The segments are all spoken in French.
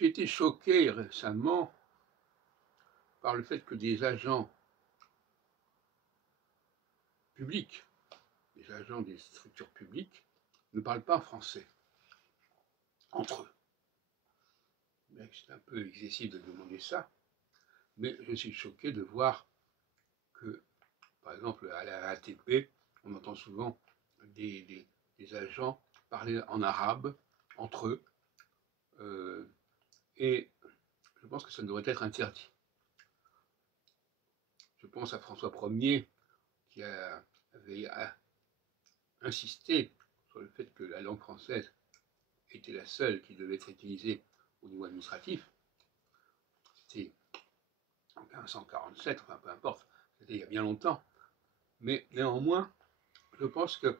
J'ai été choqué récemment par le fait que des agents publics, des agents des structures publiques, ne parlent pas français entre eux. C'est un peu excessif de demander ça, mais je suis choqué de voir que, par exemple, à la RATP, on entend souvent des agents parler en arabe entre eux, et je pense que ça devrait être interdit. Je pense à François Ier qui avait insisté sur le fait que la langue française était la seule qui devait être utilisée au niveau administratif. C'était en 1547, enfin peu importe, c'était il y a bien longtemps. Mais néanmoins, je pense que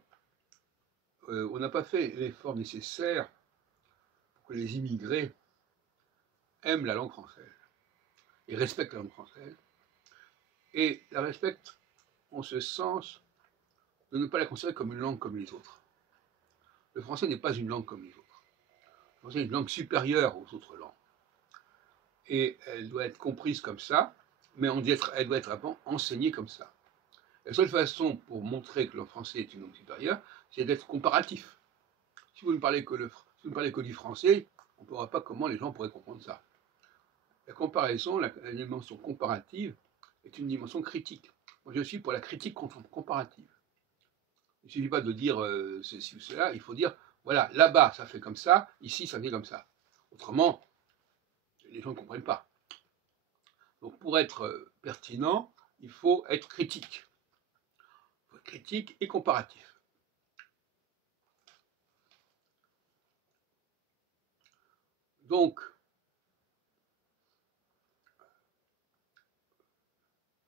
on n'a pas fait l'effort nécessaire pour que les immigrés aiment la langue française et respectent la langue française, et la respectent en ce sens de ne pas la considérer comme une langue comme les autres. Le français n'est pas une langue comme les autres. Le français est une langue supérieure aux autres langues. Et elle doit être comprise comme ça, mais elle doit être avant enseignée comme ça. La seule façon pour montrer que le français est une langue supérieure, c'est d'être comparatif. Si vous ne parlez que du français, on ne pourra pas comment les gens pourraient comprendre ça. La comparaison, la dimension comparative, est une dimension critique. Moi, je suis pour la critique comparative. Il ne suffit pas de dire ceci ou cela, il faut dire, voilà, là-bas ça fait comme ça, ici ça fait comme ça. Autrement, les gens ne comprennent pas. Donc pour être pertinent, il faut être critique. Il faut être critique et comparatif. Donc,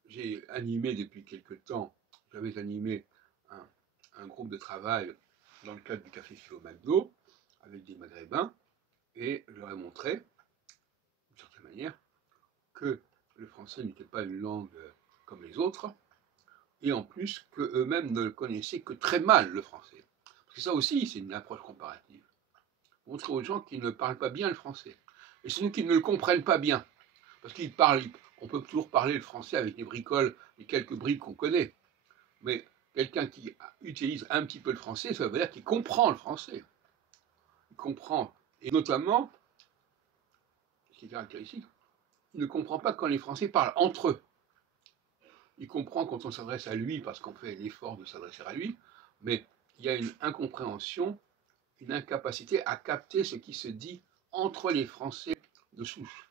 j'ai animé depuis quelque temps, j'avais animé un groupe de travail dans le cadre du Café Philo McDo, avec des Maghrébins, et je leur ai montré, d'une certaine manière, que le français n'était pas une langue comme les autres, et en plus qu'eux-mêmes ne connaissaient que très mal le français. Parce que ça aussi, c'est une approche comparative. Montrer aux gens qui ne parlent pas bien le français. Et ceux qui ne le comprennent pas bien. Parce qu'ils parlent, on peut toujours parler le français avec des bricoles, et quelques briques qu'on connaît. Mais quelqu'un qui utilise un petit peu le français, ça veut dire qu'il comprend le français. Il comprend. Et notamment, ce qui est caractéristique, il ne comprend pas quand les Français parlent entre eux. Il comprend quand on s'adresse à lui, parce qu'on fait l'effort de s'adresser à lui, mais il y a une incompréhension, une incapacité à capter ce qui se dit entre les Français de souche.